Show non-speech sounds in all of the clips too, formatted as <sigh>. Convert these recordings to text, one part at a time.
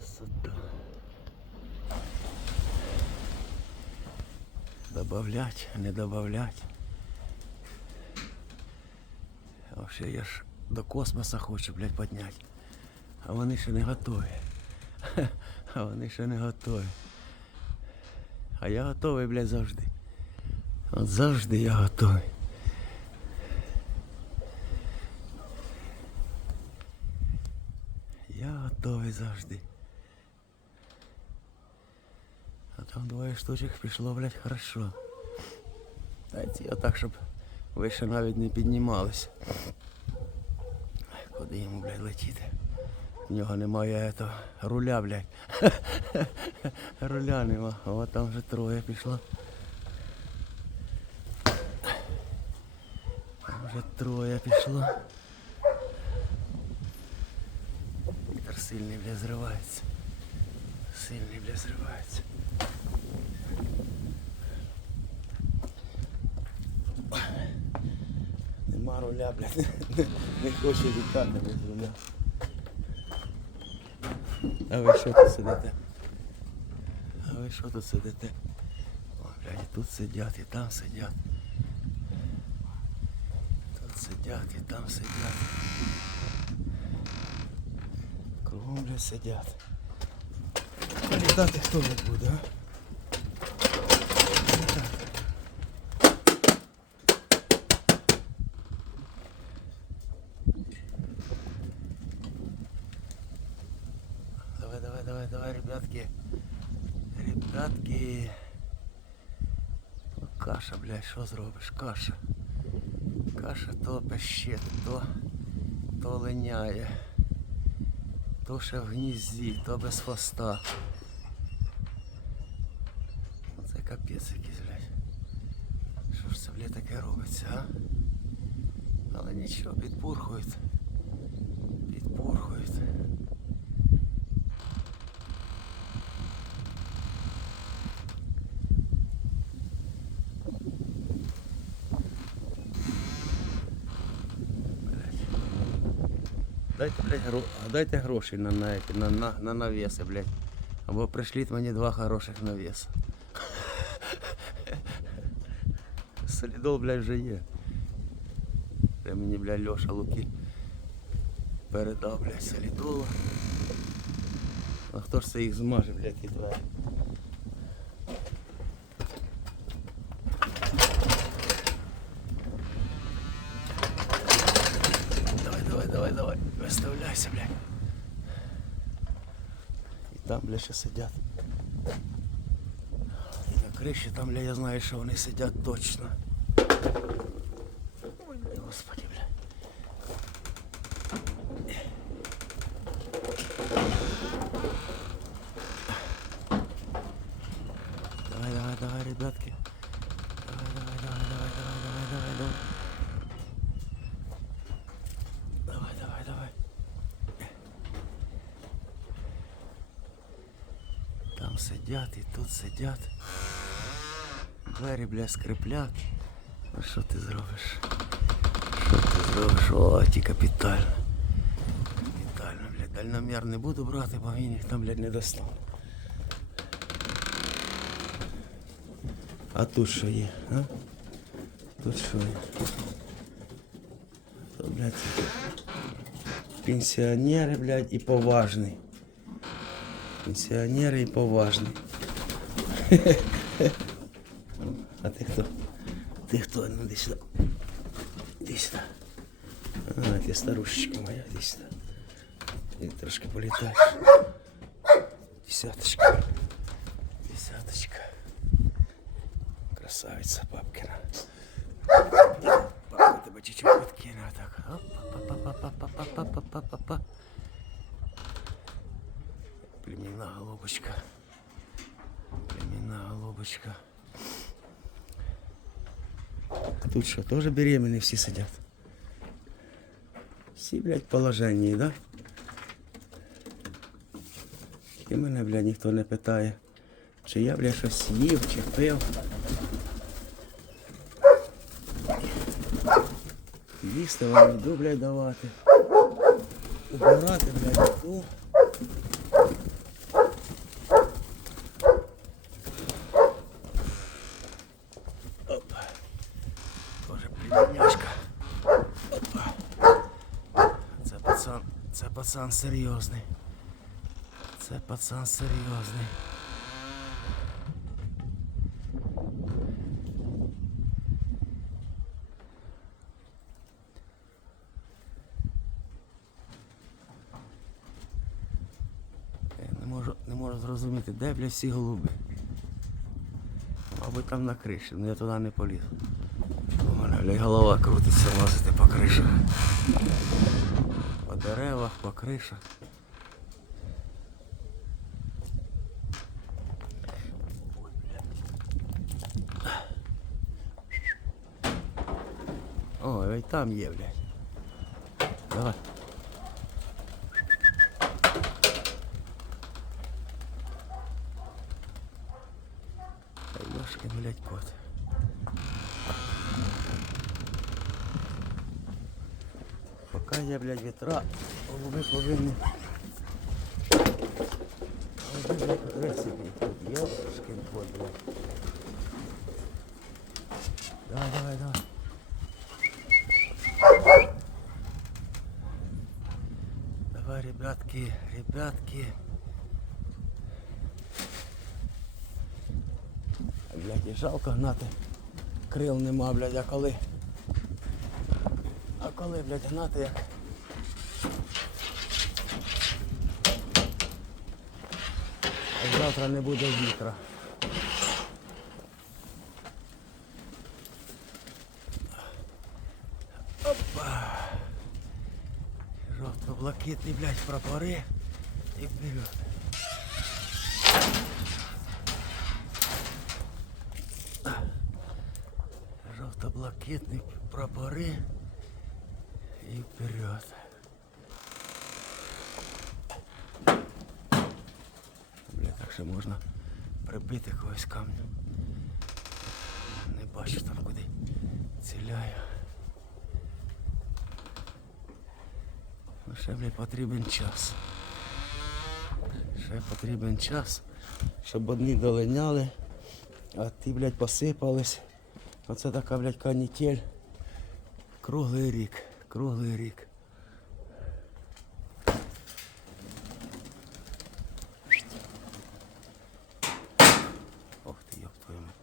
Красота. Добавлять, не добавлять. Вообще я ж до космоса хочу, блядь, підняти. А вони ще не готові. <laughs> А вони ще не готові. А я готовий, блядь, завжди. От завжди я готовий. Я готовий завжди. А там двоє штучок пішло, блядь, хорошо. Та ці отак, щоб вище навіть не піднімались. Куди йому, блядь, летіти? В нього немає этого руля, блядь. <laughs> руля нема. От там вже троє пішло. Там вже троє пішло. Вітер сильний, бля, зривається. Сильний, бля, зривається. Нема руля, блядь. <laughs> Не, хоче літати без руля. А ви що тут сидите? А ви що тут сидите? О, блядь, і тут сидять, і там сидять. Тут сидять, і там сидять. Кругом, блядь, сидять. Літати хто не буде, а? Давай, давай, давай, ребятки. Ребятки. Ну, Каша, блядь, що зробиш? Каша. Каша то пещет, то, то линяє. То ще в гнізді, то без хвоста. Це капець якийсь, блядь. Що ж це, блядь, таке робиться, а? Але нічого, підпурхують. Підпурхують. Дайте, блядь, гро... а дайте гроші на, на, эти, на, на, на навеси, блядь. Або пришліть мені два хороших навеса. Солідол, блядь, вже є. Це мені, блядь, Льоша Луки передав, блядь, солідола. А хто ж це їх змаже, блядь, ті двері? Там, бля ще сидять. На криші там, бля я знаю, що вони сидять точно. Ой, господи, блядь. Давай, давай, давай, ребятки. Давай, давай, давай, давай, давай, давай, давай, давай. Давай, давай, давай. Там сидять і тут сидять. Двері, бля, скриплять. А що ти зробиш? Що ти зробиш? О, ті капітально. Капітально, блядь. Дальномір не буду брати, бо він їх там, блядь, не достане. А тут що є, а? Тут що є? То, блядь, пенсіонери, блядь, і поважний. Пенсіонери і поважний. А ти хто? Ти хто? Ну, іди сюди. Іди сюди. А, ти старушечка моя, іди сюди. Ти трошки політаєш. Десяточка. Десяточка. Красавица бабкина. Папа тебе чуть-чуть подкину, а так. Оп-па-па-па-па-па-па-па-па-па. Племена голубочка. Племена голубочка. Тут что, тоже беременные все сидят? Всі, блядь, положенні, да? І мене, блядь, ніхто не питає, чи я, блядь, щось їв, чи пив. Їсти вам йду, блядь, давати. Убирати, блядь, йду. Няшка. Це пацан, це пацан серйозний. Це пацан серйозний. Не можу, не можу зрозуміти, де бля всі голуби. Мабуть там на криші, але я туди не поліз. Бля, голова крутиться лазити по кришах. По деревах, по кришах. О, і там є, блядь. Давай. Та Ёшкин, блядь, кот. Є, блядь, вітра, голуби повинні. Голуби, блядь, красиві. Ёшкин кот, блядь. Давай, давай, давай. Давай, ребятки, ребятки. Блядь, і жалко гнати. Крил нема, блядь, а коли. Коли, блядь, гнати як. Завтра не буде вітра. Опа. Жовто-блакитний, блядь, прапори. І вперед. Жовто-блакитні прапори і вперед. Бля, так ще можна прибити когось камнем. Не бачу там куди ціляю. Ще, блядь, потрібен час. Ще потрібен час, щоб одні долиняли, а ті, блядь, посипались. Оце така, блядь, канітель. Круглий рік, круглий рік. Ох ти, ёб твою мать.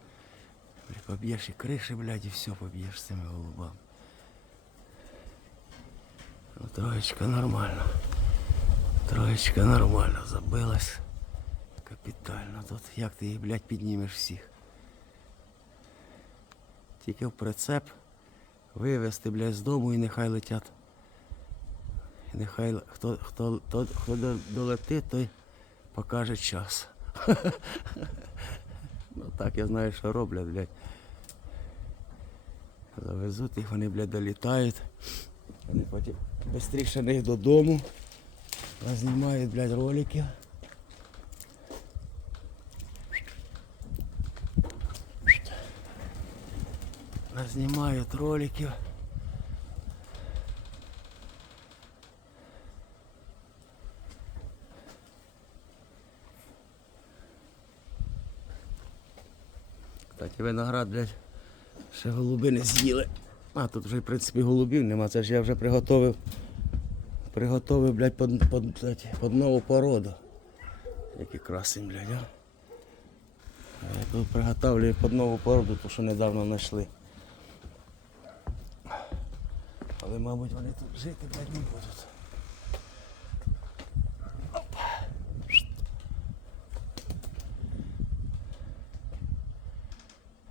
Блядь, поб'єш і криші, блядь, і все поб'єш з цими голубами. Ну, троєчка нормально. Троєчка нормально забилась. Капітально. Тут як ти їх, блядь, піднімеш всіх. Тільки в прицеп Вивезти, блядь, з дому і нехай летять. Нехай хто, хто, хто, хто долетить, той покаже час. <laughs> ну так я знаю, що роблять, блядь. Завезуть їх, вони, блядь, долітають. Вони потім швидше них додому. Знімають, блядь, ролики. Знімають роликів. Кстати, виноград, блядь, ще голуби не з'їли. А тут вже, в принципі, голубів нема. Це ж я вже приготовив. Приготовив, блядь, под, под, блядь, под нову породу. Який красень, блядь, а. Я тут приготовлюю під нову породу, ту, що недавно знайшли. Але, мабуть, вони тут жити, блядь, не будуть.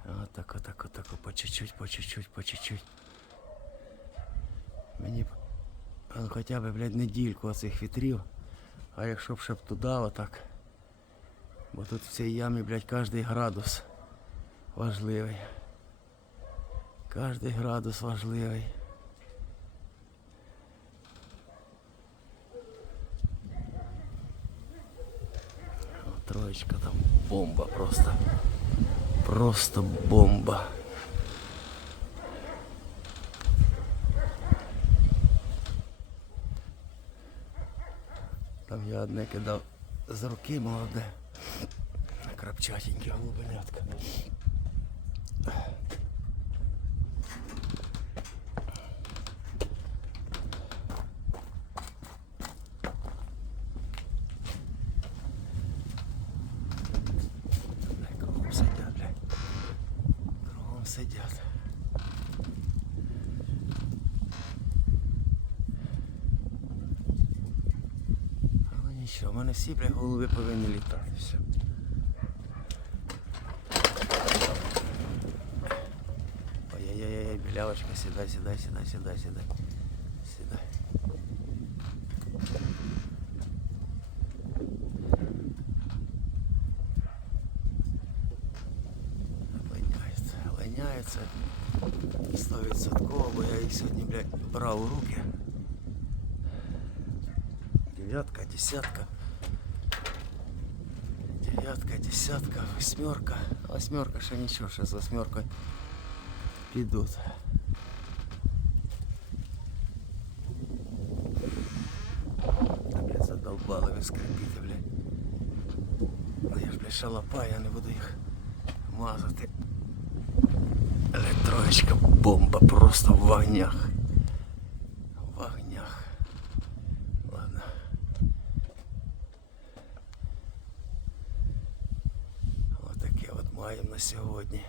Отак, отак, отак, по чуть-чуть, по чуть-чуть, по чуть-чуть. Мені б ну, хоча б, блядь, недільку оцих вітрів. А якщо б ще б туди отак. Бо тут в цій ямі, блядь, кожний градус важливий. Кожний градус важливий. О, там бомба просто. Просто бомба. Там я одне кидав з руки молоде. Крапчатеньке голубенятка. Сидять. Але нічого, в мене всі бля голуби повинні літати. Все. Ой-ой-ой, білявочка, сідай, сідай, сідай, сідай, сідай. Стовідсотково, бо я їх сьогодні, блядь, брав у руки. Дев'ятка, десятка. Дев'ятка, десятка, восьмерка. Восьмерка ще нічого, ще з восьмеркою підуть. Та, блядь, задолбали ви скрипіти, блядь. Ну, Я ж, блядь, шалопа, я не буду їх мазати. Електроечка бомба просто в вогнях. В вогнях. Ладно. Отаке от маємо на сьогодні.